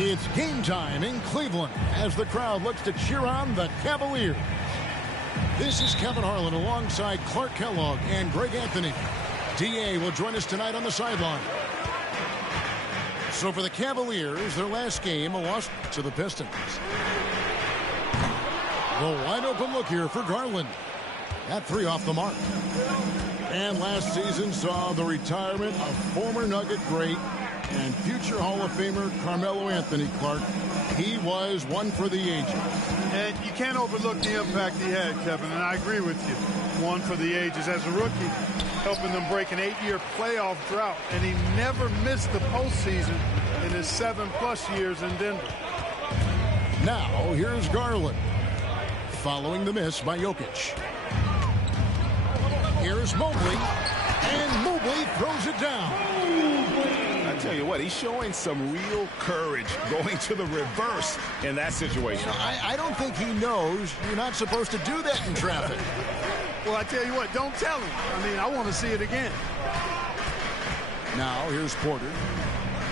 It's game time in Cleveland as the crowd looks to cheer on the Cavaliers. This is Kevin Harlan alongside Clark Kellogg and Greg Anthony. D.A. will join us tonight on the sideline. So for the Cavaliers, their last game, a loss to the Pistons. The wide open look here for Garland. At 3 off the mark. And last season saw the retirement of former Nugget great and future Hall of Famer Carmelo Anthony. Clark. He was one for the ages. And you can't overlook the impact he had, Kevin, and I agree with you. One for the ages. As a rookie, helping them break an 8-year playoff drought, and he never missed the postseason in his 7+ years in Denver. Now, here's Garland. Following the miss by Jokic. Here's Mobley, and Mobley throws it down. I tell you what, he's showing some real courage going to the reverse in that situation. You know, I don't think he knows you're not supposed to do that in traffic. Well, I tell you what, don't tell him. I mean, I want to see it again. Now, here's Porter.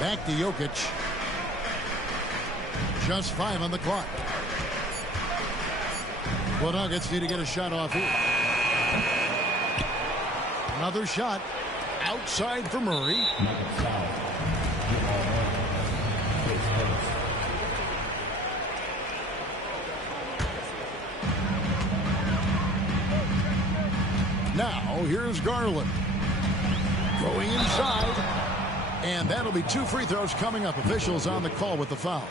Back to Jokic. Just 5 on the clock. The Nuggets need to get a shot off here. Another shot outside for Murray. Now, here's Garland. Going inside. And that'll be 2 free throws coming up. Officials on the call with the foul.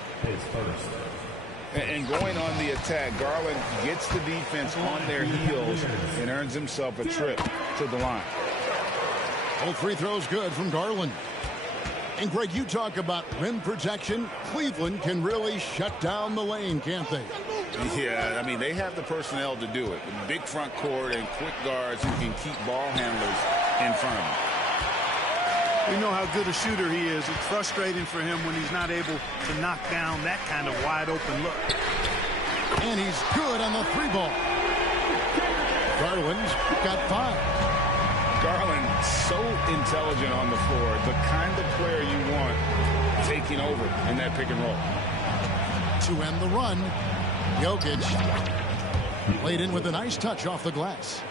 And going on the attack, Garland gets the defense on their heels and earns himself a trip to the line. Both free throws good from Garland. And Greg, you talk about rim protection. Cleveland can really shut down the lane, can't they? Yeah, I mean, they have the personnel to do it. Big front court and quick guards who can keep ball handlers in front of them. We know how good a shooter he is. It's frustrating for him when he's not able to knock down that kind of wide open look. And he's good on the 3 ball. Garland's got 5. Garland, so intelligent on the floor, the kind of player you want taking over in that pick and roll. To end the run, Jokic played in with a nice touch off the glass.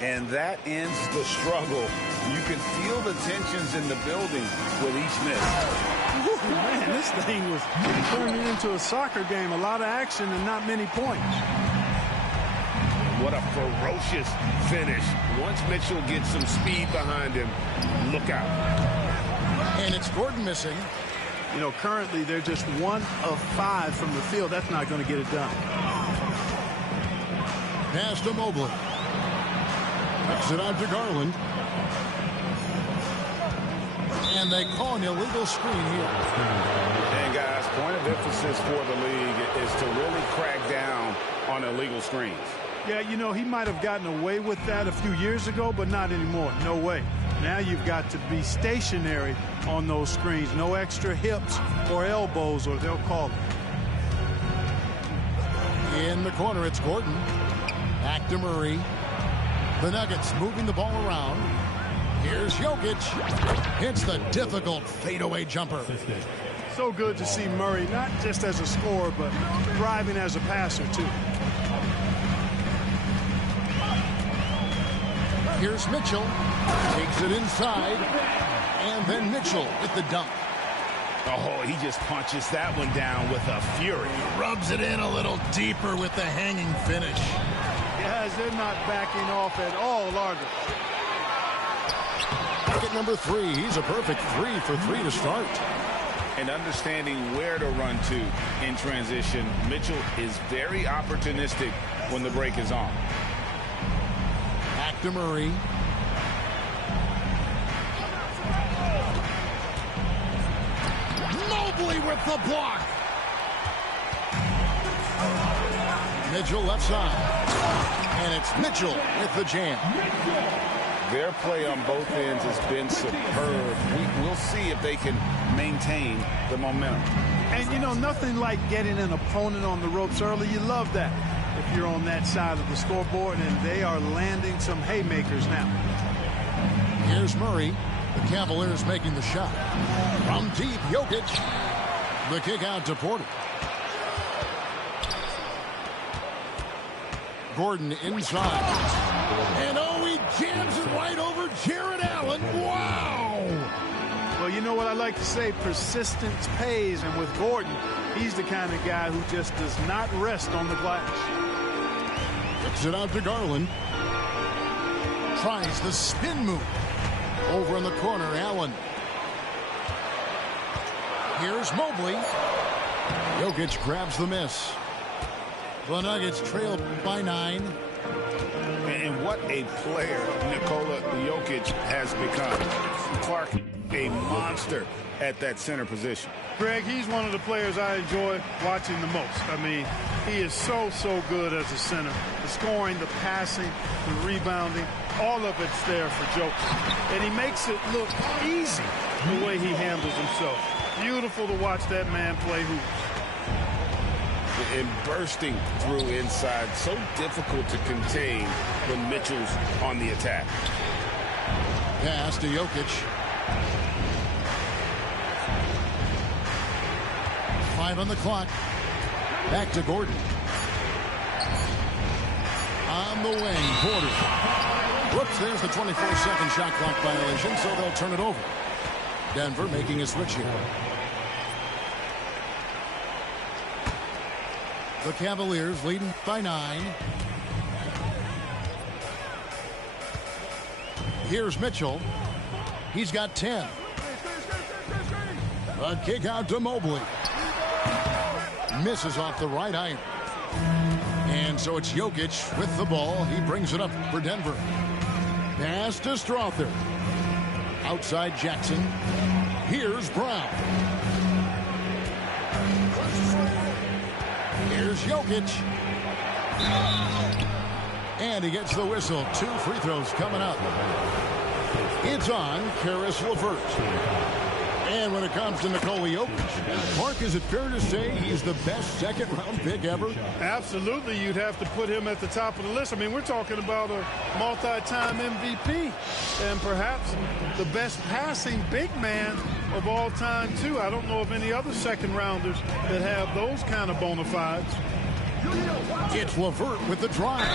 And that ends the struggle. You can feel the tensions in the building with each miss. Ooh, man, this thing was turning into a soccer game. A lot of action and not many points. What a ferocious finish. Once Mitchell gets some speed behind him, look out. And it's Gordon missing. You know, currently they're just 1 of 5 from the field. That's not going to get it done. Pass to Mobley. Kicks it out to Garland. And they call an illegal screen here. And guys, point of emphasis for the league is to really crack down on illegal screens. Yeah, you know, he might have gotten away with that a few years ago, but not anymore. No way. Now you've got to be stationary on those screens. No extra hips or elbows, or they'll call it. In the corner, it's Gordon. Back to Murray. The Nuggets moving the ball around. Here's Jokic. Hits the difficult fadeaway jumper. So good to see Murray, not just as a scorer, but thriving as a passer, too. Here's Mitchell. Takes it inside. And then Mitchell with the dunk. Oh, he just punches that one down with a fury. Rubs it in a little deeper with the hanging finish. Guys, they're not backing off at all, are they? Bucket number 3. He's a perfect 3 for 3 to start. And understanding where to run to in transition, Mitchell is very opportunistic when the break is on. Back to Murray. Mobley with the block. Mitchell left side. And it's Mitchell with the jam. Their play on both ends has been superb. We'll see if they can maintain the momentum. And, you know, nothing like getting an opponent on the ropes early. You love that if you're on that side of the scoreboard, and they are landing some haymakers now. Here's Murray. The Cavaliers making the shot. From deep, Jokic. The kick out to Porter. Gordon inside. And oh, he jams it right over Jared Allen. Wow! Well, you know what I like to say? Persistence pays. And with Gordon, he's the kind of guy who just does not rest on the glass. Kicks it out to Garland. Tries the spin move. Over in the corner, Allen. Here's Mobley. Jokic grabs the miss. The Nuggets trail by 9. And what a player Nikola Jokic has become. Clark, a monster at that center position. Greg, he's one of the players I enjoy watching the most. I mean, he is so good as a center. The scoring, the passing, the rebounding, all of it's there for Jokic. And he makes it look easy the way he handles himself. Beautiful to watch that man play hoops. And bursting through inside. So difficult to contain when Mitchell's on the attack. Pass to Jokic. 5 on the clock. Back to Gordon. On the wing, Porter. Whoops, there's the 24-second shot clock violation, so they'll turn it over. Denver making a switch here. The Cavaliers leading by 9. Here's Mitchell. He's got 10. A kick out to Mobley. Misses off the right iron. And so it's Jokic with the ball. He brings it up for Denver. Pass to Strother. Outside Jackson. Here's Brown. Here's Jokic. And he gets the whistle. 2 free throws coming up. It's on Caris LeVert. And when it comes to Nikola Jokic, Mark, is it fair to say he's the best second-round pick ever? Absolutely. You'd have to put him at the top of the list. I mean, we're talking about a multi-time MVP and perhaps the best passing big man of all time, too. I don't know of any other second-rounders that have those kind of bona fides. It's LeVert with the drive.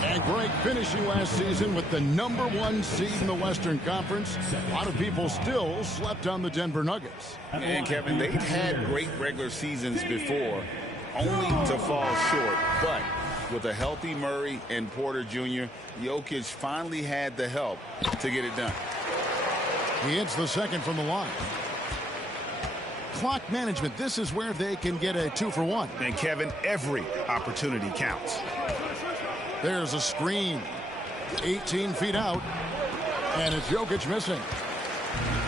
And Greg finishing last season with the #1 seed in the Western Conference. A lot of people still slept on the Denver Nuggets. And Kevin, they've had great regular seasons before, only to fall short. But with a healthy Murray and Porter Jr., Jokic finally had the help to get it done. He hits the second from the line. Clock management, this is where they can get a 2-for-1. And Kevin, every opportunity counts. There's a screen. 18 feet out. And it's Jokic missing.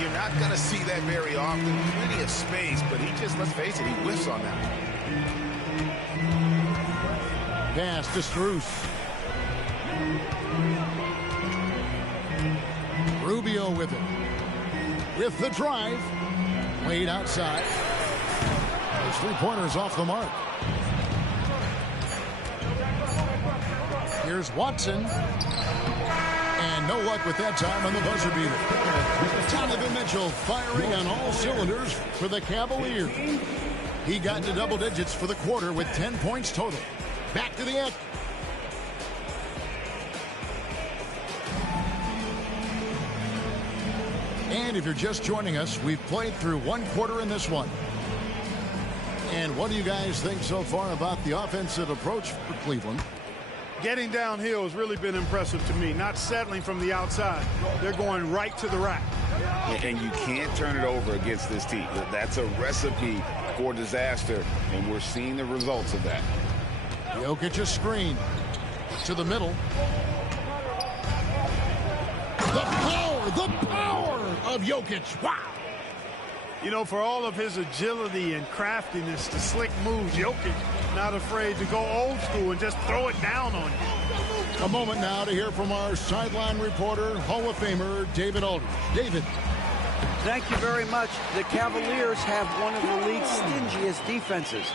You're not going to see that very often. Plenty of space, but he just, let's face it, he whiffs on that. Pass to Strus. Rubio with it. With the drive. Wade outside. His 3-pointers off the mark. Here's Watson. And no luck with that time on the buzzer beater. Donovan Mitchell firing on all cylinders for the Cavaliers. He got into double digits for the quarter with 10 points total. Back to the end. And if you're just joining us, we've played through 1 quarter in this one. And what do you guys think so far about the offensive approach for Cleveland? Getting downhill has really been impressive to me. Not settling from the outside. They're going right to the rack. And you can't turn it over against this team. That's a recipe for disaster, and we're seeing the results of that. Jokic a screen to the middle. The power of Jokic. Wow. You know, for all of his agility and craftiness, the slick moves, Jokic not afraid to go old school and just throw it down on you. A moment now to hear from our sideline reporter, Hall of Famer David Aldridge. David. Thank you very much. The Cavaliers have one of the league's stingiest defenses.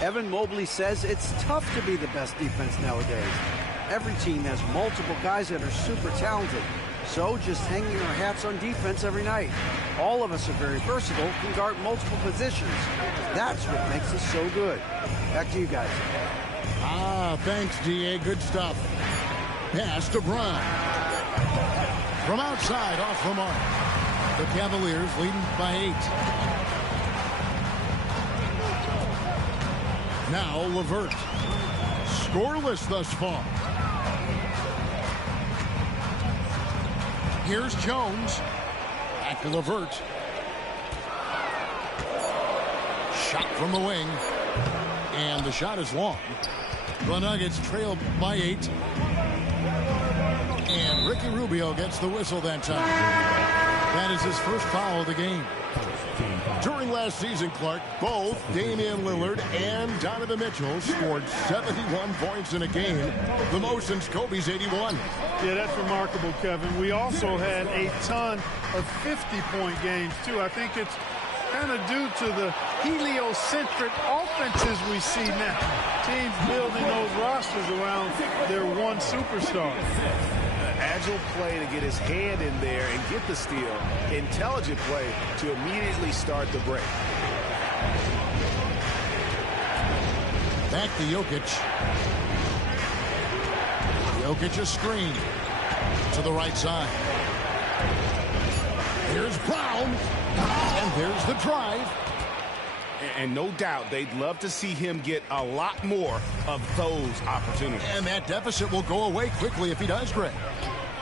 Evan Mobley says it's tough to be the best defense nowadays. Every team has multiple guys that are super talented. So just hanging our hats on defense every night. All of us are very versatile, can guard multiple positions. That's what makes us so good. Back to you guys. Thanks, D.A. Good stuff. Pass to Brown. From outside, off the mark. The Cavaliers leading by 8. Now LeVert. Scoreless thus far. Here's Jones. Back to LeVert. Shot from the wing. And the shot is long. The Nuggets trail by 8. And Ricky Rubio gets the whistle that time. That is his first foul of the game. During last season, Clark, both Damian Lillard and Donovan Mitchell scored 71 points in a game, the most since Kobe's 81. Yeah, that's remarkable, Kevin. We also had a ton of 50-point games, too. I think it's kind of due to the heliocentric offenses we see now. Teams building those rosters around their one superstar. Agile play to get his hand in there and get the steal. Intelligent play to immediately start the break. Back to Jokic. Jokic a screen to the right side. Here's Brown. And there's the drive. And no doubt they'd love to see him get a lot more of those opportunities. And that deficit will go away quickly if he does, Greg.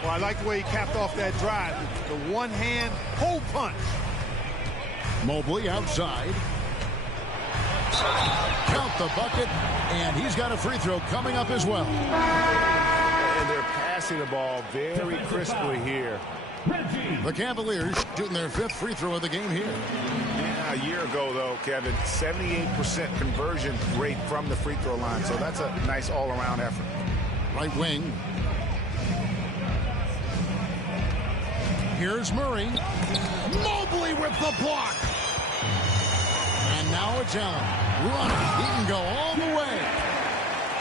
Well, I like the way he capped off that drive. The one-hand hole punch. Mobley outside. Count the bucket. And he's got a free throw coming up as well. And they're passing the ball very crisply here. The Cavaliers shooting their 5th free throw of the game here. Yeah, a year ago, though, Kevin, 78% conversion rate from the free throw line. So that's a nice all-around effort. Right wing. Here's Murray. Mobley with the block. And now it's Allen. Running. He can go all the way.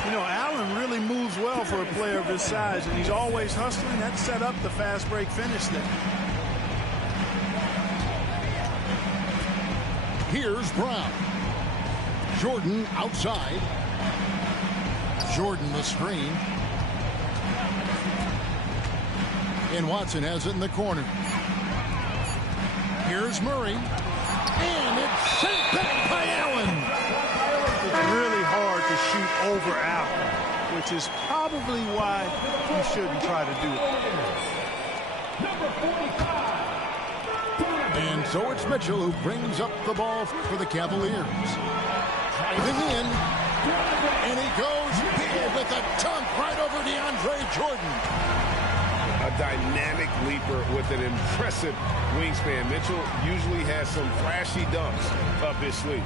You know, Allen really moves well for a player of his size, and he's always hustling. That set up the fast break finish there. Here's Brown. Jordan outside. Jordan the screen. And Watson has it in the corner. Here's Murray. And it's sent back by Allen. It's really hard to shoot over Allen, which is probably why you shouldn't try to do it. And so it's Mitchell who brings up the ball for the Cavaliers. Driving in. And he goes big with a dunk right over DeAndre Jordan. A dynamic leaper with an impressive wingspan. Mitchell usually has some flashy dunks up his sleeve.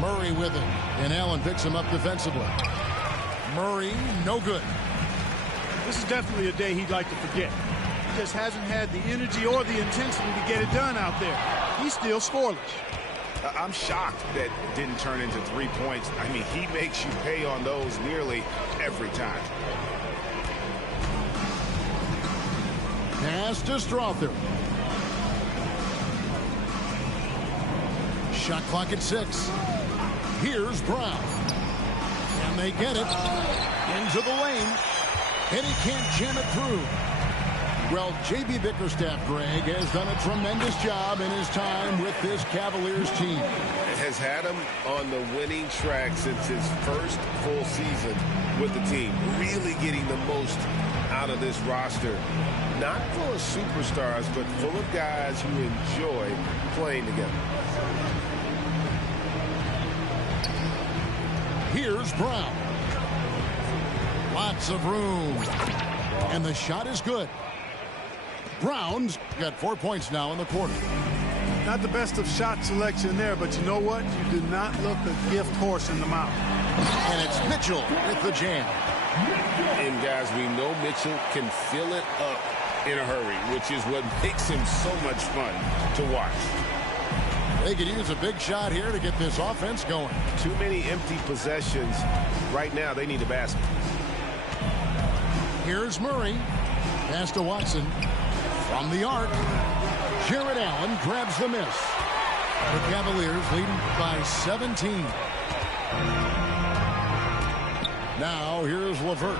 Murray with him, and Allen picks him up defensively. Murray, no good. This is definitely a day he'd like to forget. He just hasn't had the energy or the intensity to get it done out there. He's still scoreless. I'm shocked that didn't turn into 3 points. I mean, he makes you pay on those nearly every time. Pass to Strother. Shot clock at 6. Here's Brown. And they get it into the lane. And he can't jam it through. Well, J.B. Bickerstaff, Greg, has done a tremendous job in his time with this Cavaliers team. Has had him on the winning track since his first full season with the team. Really getting the most out of this roster. Not full of superstars, but full of guys who enjoy playing together. Here's Brown. Lots of room. And the shot is good. Brown's got 4 points now in the quarter. Not the best of shot selection there, but you know what? You do not look a gift horse in the mouth. And it's Mitchell with the jam. And guys, we know Mitchell can fill it up in a hurry, which is what makes him so much fun to watch. They could use a big shot here to get this offense going. Too many empty possessions. Right now, they need a basket. Here's Murray. Pass to Watson. From the arc. Jared Allen grabs the miss. The Cavaliers leading by 17. Now here's LeVert.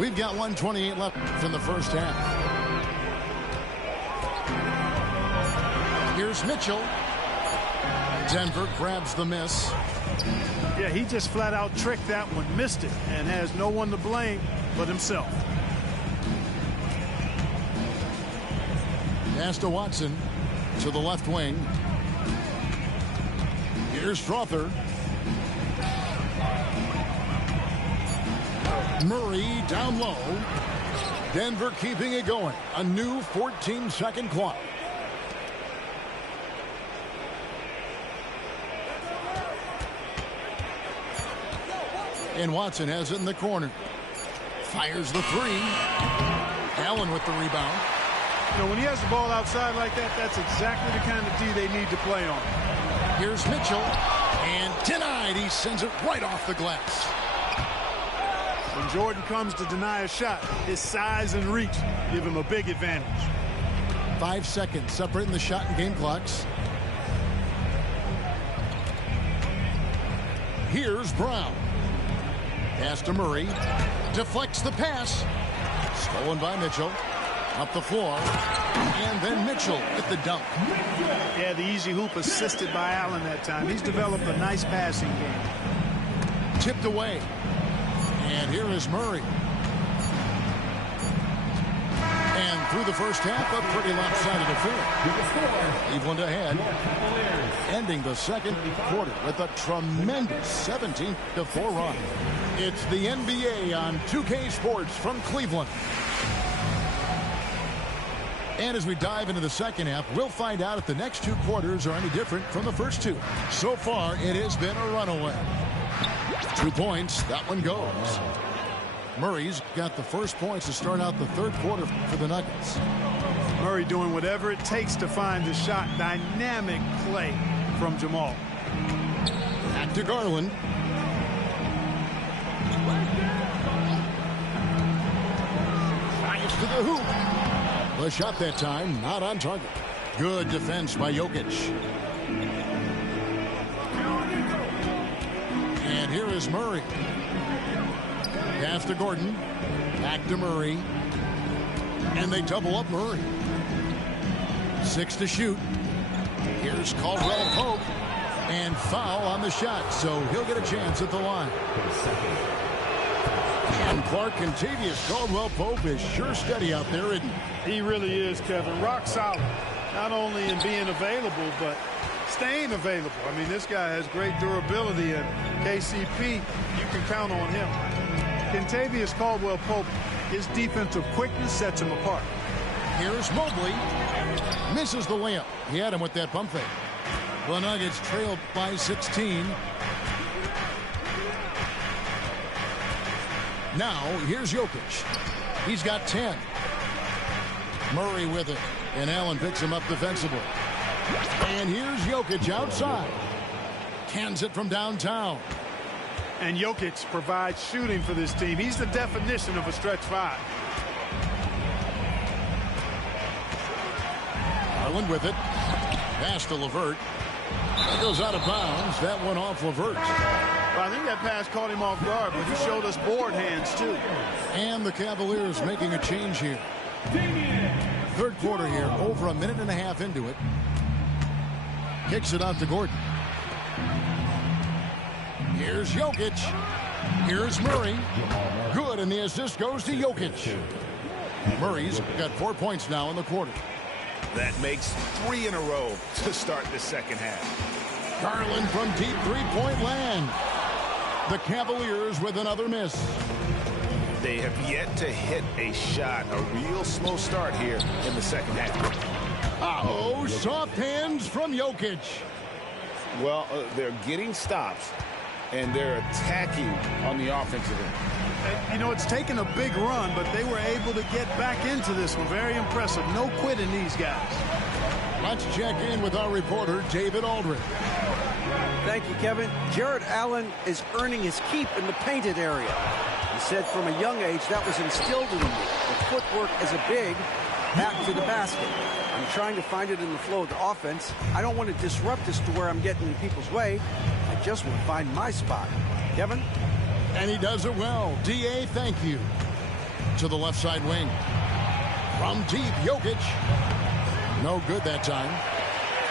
We've got 1:28 left from the first half. Here's Mitchell. Denver grabs the miss. Yeah, he just flat out tricked that one, missed it, and has no one to blame but himself. Pass to Watson to the left wing. Here's Strother. Murray down low. Denver keeping it going. A new 14-second clock. And Watson has it in the corner. Fires the three. Allen with the rebound. You know, when he has the ball outside like that, that's exactly the kind of D they need to play on. Here's Mitchell. And denied. He sends it right off the glass. When Jordan comes to deny a shot, his size and reach give him a big advantage. 5 seconds separating the shot and game clocks. Here's Brown. Pass to Murray. Deflects the pass. Stolen by Mitchell. Up the floor. And then Mitchell with the dunk. Yeah, the easy hoop assisted by Allen that time. He's developed a nice passing game. Tipped away. And here is Murray. And through the first half, a pretty lopsided affair. Cleveland ahead. Ending the second quarter with a tremendous 17-4 run. It's the NBA on 2K Sports from Cleveland. And as we dive into the second half, we'll find out if the next two quarters are any different from the first two. So far, it has been a runaway. 2 points, that one goes. Murray's got the first points to start out the third quarter for the Nuggets. Murray doing whatever it takes to find the shot. Dynamic play from Jamal. Back to Garland. Drives to the hoop. The shot that time, not on target. Good defense by Jokic. And here is Murray. Pass to Gordon. Back to Murray. And they double up Murray. 6 to shoot. Here's Caldwell Pope. And foul on the shot, so he'll get a chance at the line. And Clark Contavious Caldwell Pope is sure steady out there, isn't he? He really is, Kevin. Rock solid. Not only in being available, but staying available. I mean, this guy has great durability, and KCP, you can count on him. Contavious Caldwell Pope, his defensive quickness sets him apart. Here's Mobley. Misses the layup. He had him with that pump fake. The Nuggets trailed by 16. Now, here's Jokic. He's got 10. Murray with it. And Allen picks him up defensively. And here's Jokic outside. Cans it from downtown. And Jokic provides shooting for this team. He's the definition of a stretch five. Garland with it. Pass to LeVert. That goes out of bounds. That went off LeVert. Well, I think that pass caught him off guard, but he showed us board hands, too. And the Cavaliers making a change here. Third quarter here, over a minute and a half into it. Kicks it out to Gordon. Here's Jokic. Here's Murray. Good, and the assist goes to Jokic. Murray's got 4 points now in the quarter. That makes 3 in a row to start the second half. Garland from deep three-point land. The Cavaliers with another miss. They have yet to hit a shot. A real slow start here in the second half. Oh, soft hands from Jokic. Well, they're getting stops, and they're attacking on the offensive end. You know, it's taken a big run, but they were able to get back into this one. Very impressive. No quitting these guys. Let's check in with our reporter, David Aldridge. Thank you, Kevin. Jared Allen is earning his keep in the painted area. He said from a young age that was instilled in me. The footwork as a big, back to the basket. I'm trying to find it in the flow of the offense. I don't want to disrupt this to where I'm getting in people's way. I just want to find my spot. Kevin? And he does it well. D.A., thank you. To the left side wing. From deep, Jokic. No good that time.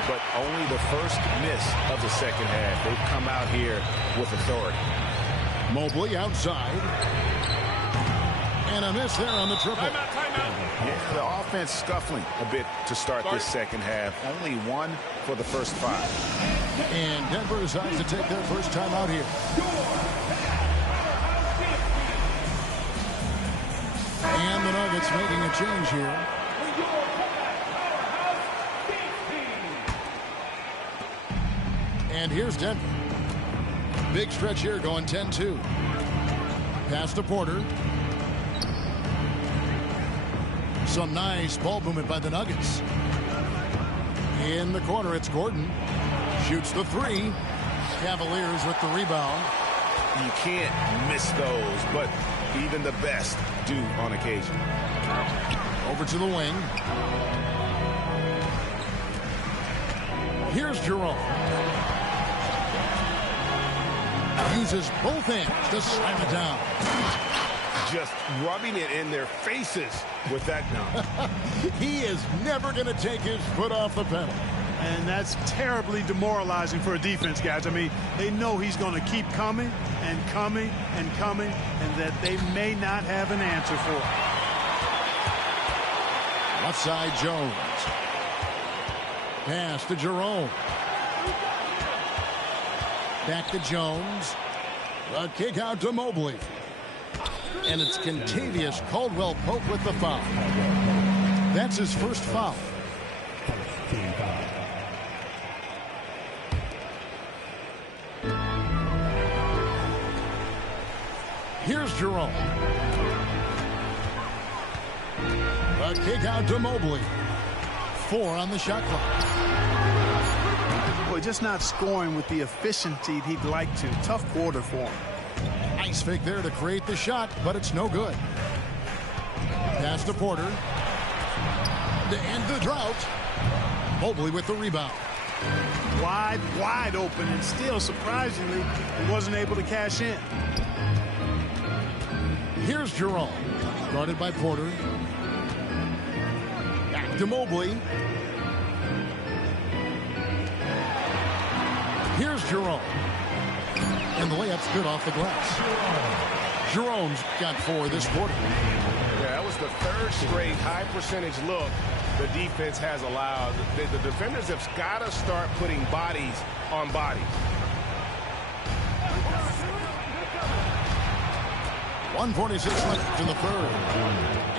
But only the first miss of the second half. They've come out here with authority. Mobley outside. And a miss there on the triple. Timeout. Yeah, the offense scuffling a bit to start this second half. Only one for the first 5. And Denver decides to take their first time out here. And the Nuggets making a change here. And here's Denver. Big stretch here going 10-2. Pass to Porter. Some nice ball movement by the Nuggets. In the corner, it's Gordon. Shoots the 3. Cavaliers with the rebound. You can't miss those, but even the best do on occasion. Over to the wing. Here's Jerome. Uses both hands to slam it down. Just rubbing it in their faces with that dunk. He is never going to take his foot off the pedal. And that's terribly demoralizing for a defense, guys. I mean, they know he's going to keep coming and coming and coming, and that they may not have an answer for it. Left side, Jones. Pass to Jerome. Back to Jones. A kick out to Mobley. And it's Contavious Caldwell-Pope with the foul. That's his first foul. Here's Jerome. A kick out to Mobley. 4 on the shot clock. Boy, just not scoring with the efficiency he'd like to. Tough quarter for him. Nice fake there to create the shot, but it's no good. Pass to Porter. To end the drought. Mobley with the rebound. Wide open, and still, surprisingly, he wasn't able to cash in. Here's Jerome. Guarded by Porter. Back to Mobley. Here's Jerome. And the layup's good off the glass. Jerome's got 4 this quarter. Yeah, that was the 3rd straight high percentage look the defense has allowed. The defenders have got to start putting bodies on bodies. 1:46 left in the 3rd.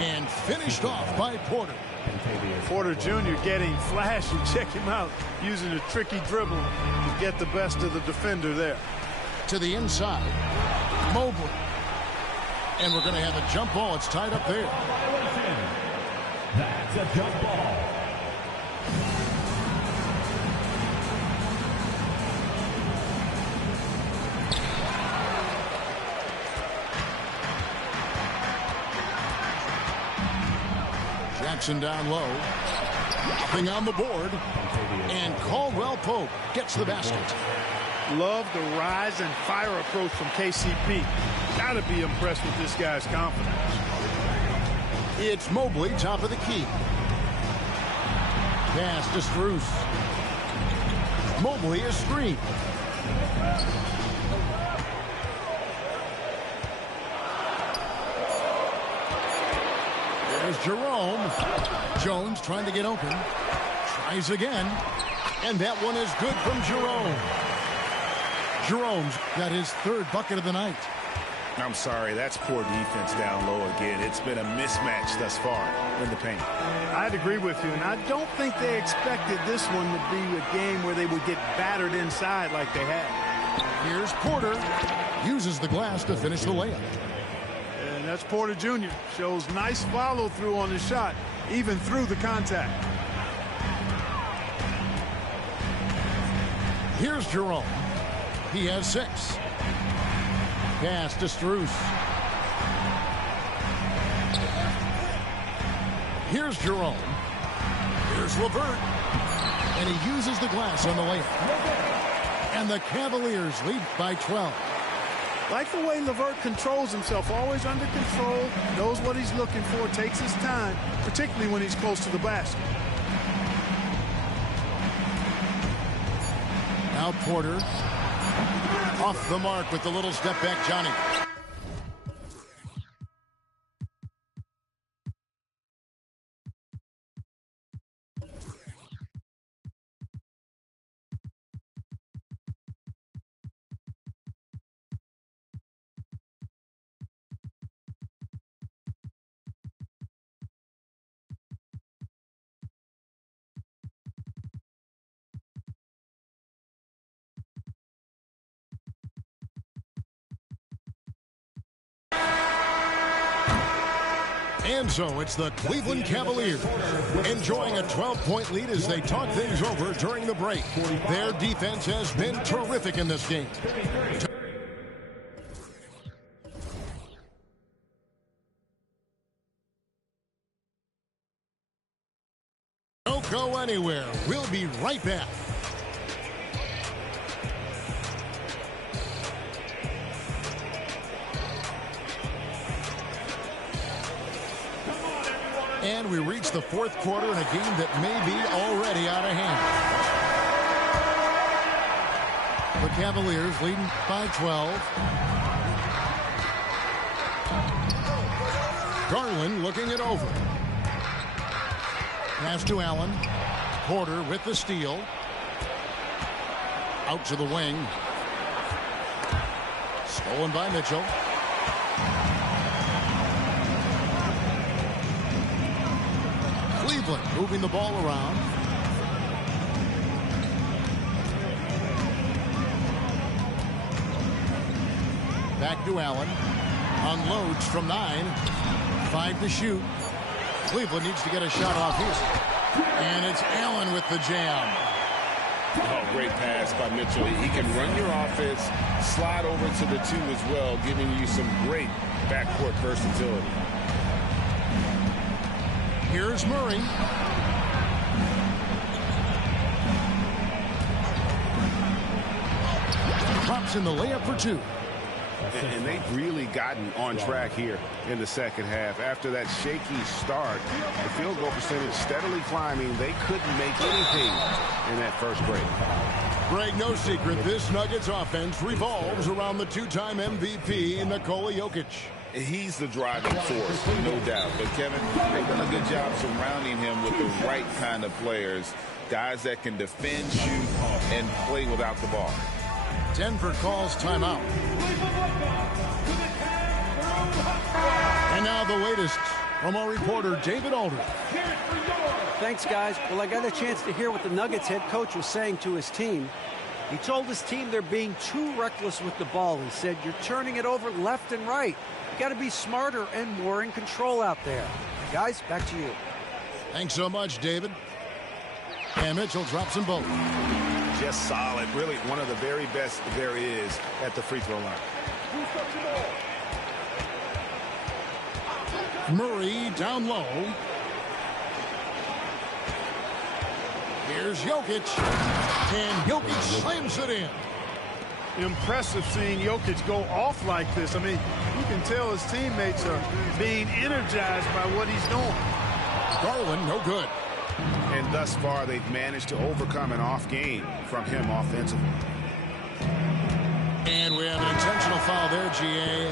And finished off by Porter. Porter Jr. getting flashy. Check him out. Using a tricky dribble to get the best of the defender there. To the inside. Mobley. And we're going to have a jump ball. It's tied up there. That's a jump ball. Jackson down low. Nothing on the board. And Caldwell-Pope gets the basket. Love the rise and fire approach from KCP. Got to be impressed with this guy's confidence. It's Mobley, top of the key. Pass to Strus. Mobley is screened. There's Jerome. Jones trying to get open. Tries again. And that one is good from Jerome. Jerome's got his 3rd bucket of the night. I'm sorry, that's poor defense down low again. It's been a mismatch thus far in the paint. I'd agree with you, and I don't think they expected this one to be a game where they would get battered inside like they had. Here's Porter. Uses the glass to finish the layup. And that's Porter Jr. Shows nice follow-through on the shot, even through the contact. Here's Jerome. He has 6. Pass to Strus. Here's Jerome. Here's LeVert. And he uses the glass on the layup. And the Cavaliers lead by 12. Like the way LeVert controls himself, always under control, knows what he's looking for, takes his time, particularly when he's close to the basket. Now Porter. Off the mark with the little step back, Johnny. And so it's the Cleveland Cavaliers enjoying a 12-point lead as they talk things over during the break. Their defense has been terrific in this game. Don't go anywhere. We'll be right back. And we reach the fourth quarter in a game that may be already out of hand. The Cavaliers leading by 12. Garland looking it over. Pass to Allen. Porter with the steal. Out to the wing. Stolen by Mitchell. Cleveland moving the ball around. Back to Allen. Unloads from 9. 5 to shoot. Cleveland needs to get a shot off here. And it's Allen with the jam. Oh, great pass by Mitchell. He can run your offense, slide over to the 2 as well, giving you some great backcourt versatility. Here's Murray. Drops in the layup for 2. And they've really gotten on track here in the second half. After that shaky start, the field goal percentage steadily climbing. They couldn't make anything in that first break. Greg, no secret, this Nuggets offense revolves around the 2-time MVP, Nikola Jokic. He's the driving force, no doubt. But, Kevin, they've done a good job surrounding him with the right kind of players, guys that can defend, shoot, and play without the ball. Denver calls timeout. And now the latest from our reporter, David Aldridge. Thanks, guys. Well, I got a chance to hear what the Nuggets head coach was saying to his team. He told his team they're being too reckless with the ball. He said, you're turning it over left and right. You got to be smarter and more in control out there. Guys, back to you. Thanks so much, David. And Mitchell drops them both. Just solid. Really one of the very best there is at the free throw line. Murray down low. Here's Jokic. And Jokic slams it in. Impressive seeing Jokic go off like this. I mean, you can tell his teammates are being energized by what he's doing. Garland, no good. And thus far, they've managed to overcome an off game from him offensively. And we have an intentional foul there, GA.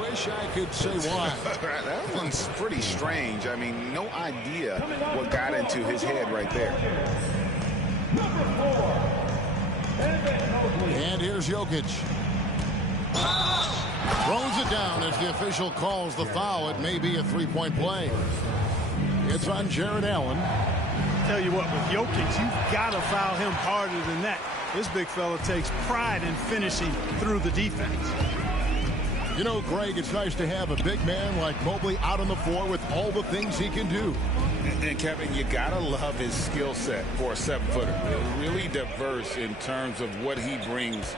Wish I could say why. That one's pretty strange. I mean, no idea what got into his head right there. And here's Jokic. Throws it down as the official calls the foul. It may be a three-point play. It's on Jared Allen. Tell you what, with Jokic, you've got to foul him harder than that. This big fella takes pride in finishing through the defense. You know, Greg, it's nice to have a big man like Mobley out on the floor with all the things he can do. And Kevin, you gotta love his skill set for a 7-footer. Really diverse in terms of what he brings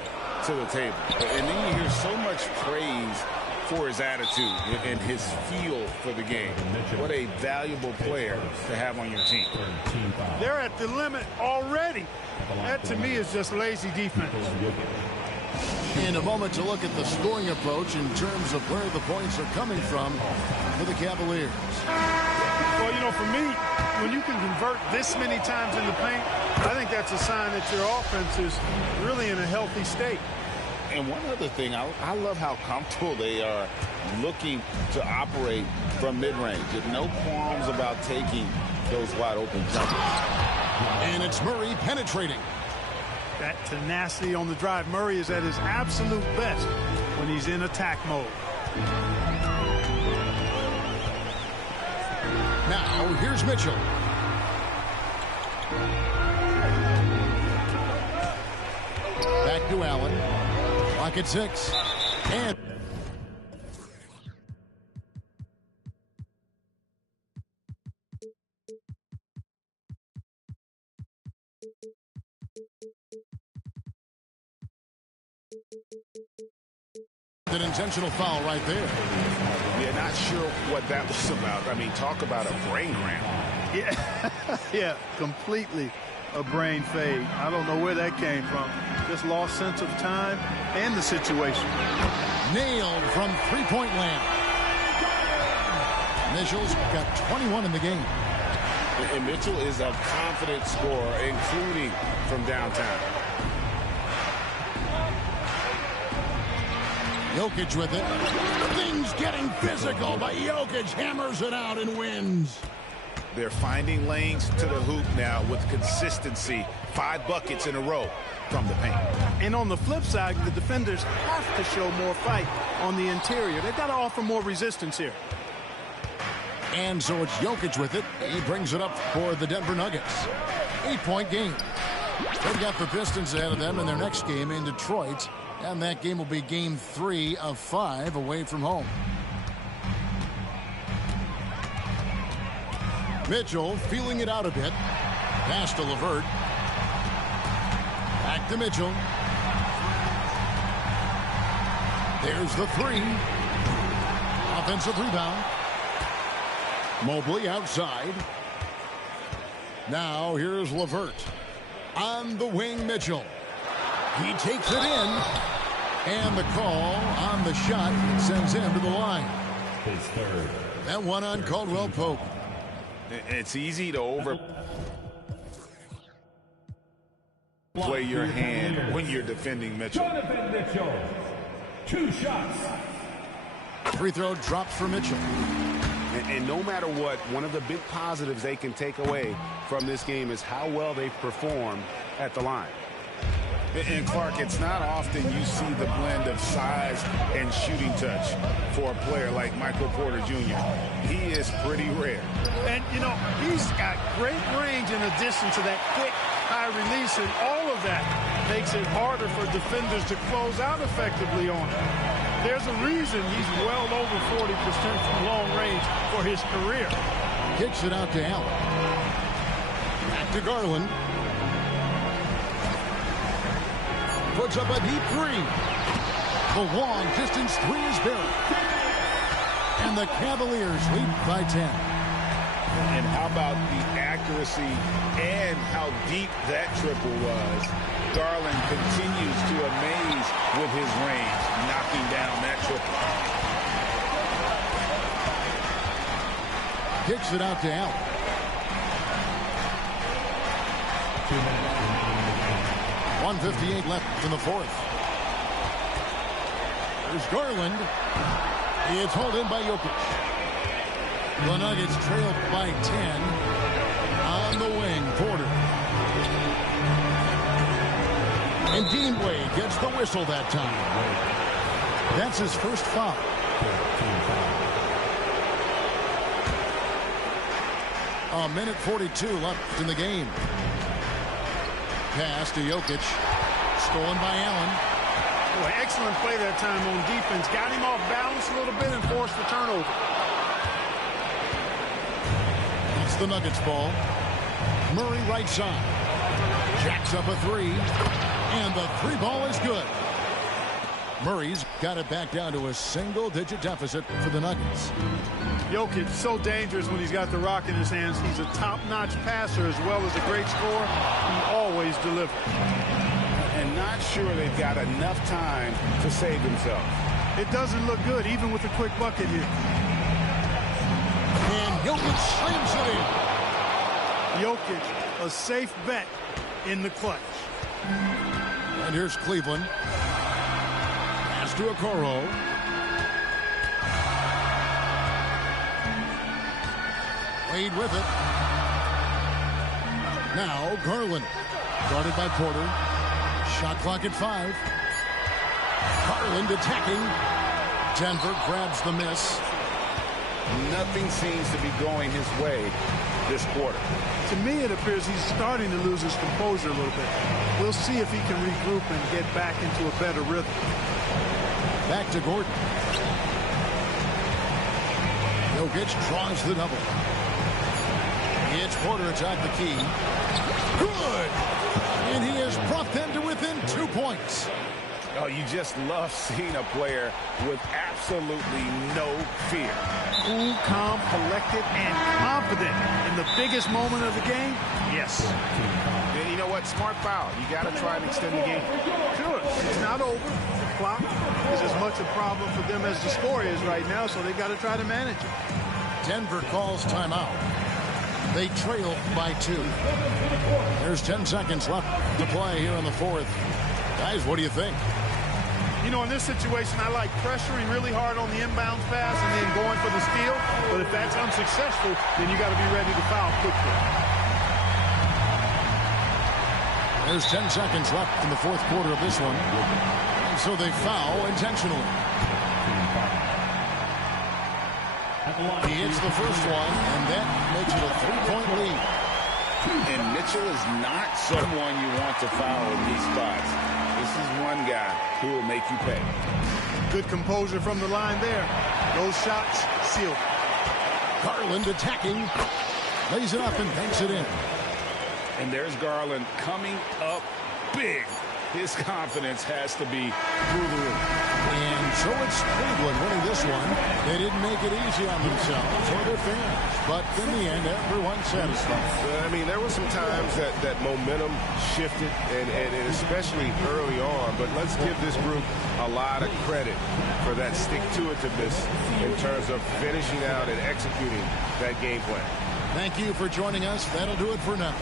to the table. And then you hear so much praise for his attitude and his feel for the game. What a valuable player to have on your team. They're at the limit already. That, to me, is just lazy defense. In a moment to look at the scoring approach in terms of where the points are coming from for the Cavaliers. Well, you know, for me, when you can convert this many times in the paint, I think that's a sign that your offense is really in a healthy state. And one other thing, I love how comfortable they are looking to operate from mid-range. No qualms about taking those wide-open jumpers. And it's Murray penetrating. That tenacity on the drive. Murray is at his absolute best when he's in attack mode. Now, here's Mitchell. Back to Allen. Clock at 6. And an intentional foul right there. Yeah, not sure what that was about. I mean, talk about a brain cramp. Yeah, yeah, completely a brain fade. I don't know where that came from. Just lost sense of time and the situation. Nailed from three-point land. Mitchell's got 21 in the game. And Mitchell is a confident scorer, including from downtown. Jokic with it. Things getting physical, but Jokic hammers it out and wins. They're finding lanes to the hoop now with consistency. 5 buckets in a row from the paint. And on the flip side, the defenders have to show more fight on the interior. They've got to offer more resistance here. And so it's Jokic with it. He brings it up for the Denver Nuggets. 8-point game. They've got the Pistons ahead of them in their next game in Detroit. And that game will be game 3 of 5 away from home. Mitchell feeling it out a bit. Pass to LeVert. Back to Mitchell. There's the 3. Offensive rebound. Mobley outside. Now here's LeVert. On the wing, Mitchell. He takes it in. And the call on the shot sends him to the line. His third. That one on Caldwell Pope. It's easy to overplay your hand when you're defending Mitchell. Donovan Mitchell. 2 shots. Free throw drops for Mitchell. And no matter what, one of the big positives they can take away from this game is how well they perform at the line. And Clark, it's not often you see the blend of size and shooting touch for a player like Michael Porter Jr. He is pretty rare. And, you know, he's got great range in addition to that quick, high release, and all of that makes it harder for defenders to close out effectively on him. There's a reason he's well over 40% from long range for his career. Kicks it out to Allen. Back to Garland. Puts up a deep 3. The long distance 3 is buried. And the Cavaliers lead by 10. And how about the accuracy and how deep that triple was. Garland continues to amaze with his range, knocking down that triple. Kicks it out to Allen. 2 minutes remaining in the game. 1:58 left in the 4th. There's Garland. It's hauled in by Jokic. The Nuggets trail by 10. On the wing, Porter. And Dean Wade gets the whistle that time. That's his first foul. A minute 42 left in the game. Pass to Jokic. Stolen by Allen. Boy, excellent play that time on defense. Got him off balance a little bit and forced the turnover. It's the Nuggets ball. Murray right side. Jacks up a three. And the three ball is good. Murray's got it back down to a single-digit deficit for the Nuggets. Jokic so dangerous when he's got the rock in his hands. He's a top-notch passer as well as a great scorer. He always delivers. And not sure they've got enough time to save themselves. It doesn't look good, even with a quick bucket here. And Jokic slams it in. Jokic, a safe bet in the clutch. And here's Cleveland. Pass to Okoro. Wade with it. Now Garland. Guarded by Porter. Shot clock at 5. Garland attacking. Denver grabs the miss. Nothing seems to be going his way this quarter. To me, it appears he's starting to lose his composure a little bit. We'll see if he can regroup and get back into a better rhythm. Back to Gordon. Jokic draws the double. It's Porter atop the key. Good! And he has brought them to within 2 points. Oh, you just love seeing a player with absolutely no fear. Cool, calm, collected, and confident in the biggest moment of the game. Yes. And you know what? Smart foul. You got to try and extend the game. Sure. It's not over. The clock is as much a problem for them as the score is right now, so they got to try to manage it. Denver calls timeout. They trail by 2. There's 10 seconds left to play here in the fourth. Guys, what do you think? You know, in this situation, I like pressuring really hard on the inbounds pass and then going for the steal. But if that's unsuccessful, then you got to be ready to foul quickly. There's 10 seconds left in the fourth quarter of this one. And so they foul intentionally. He hits the first one, and that makes it a 3-point lead. And Mitchell is not someone you want to foul in these spots. This is one guy who will make you pay. Good composure from the line there. Those shots sealed. Garland attacking. Lays it up and banks it in. And there's Garland coming up big. His confidence has to be through the roof. And so it's Cleveland winning this one. They didn't make it easy on themselves or their fans. But in the end, everyone's satisfied. I mean, there were some times that momentum shifted, and especially early on. But let's give this group a lot of credit for that stick-to-itiveness in terms of finishing out and executing that game plan. Thank you for joining us. That'll do it for now.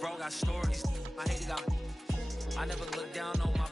Bro got stories. I never look down on my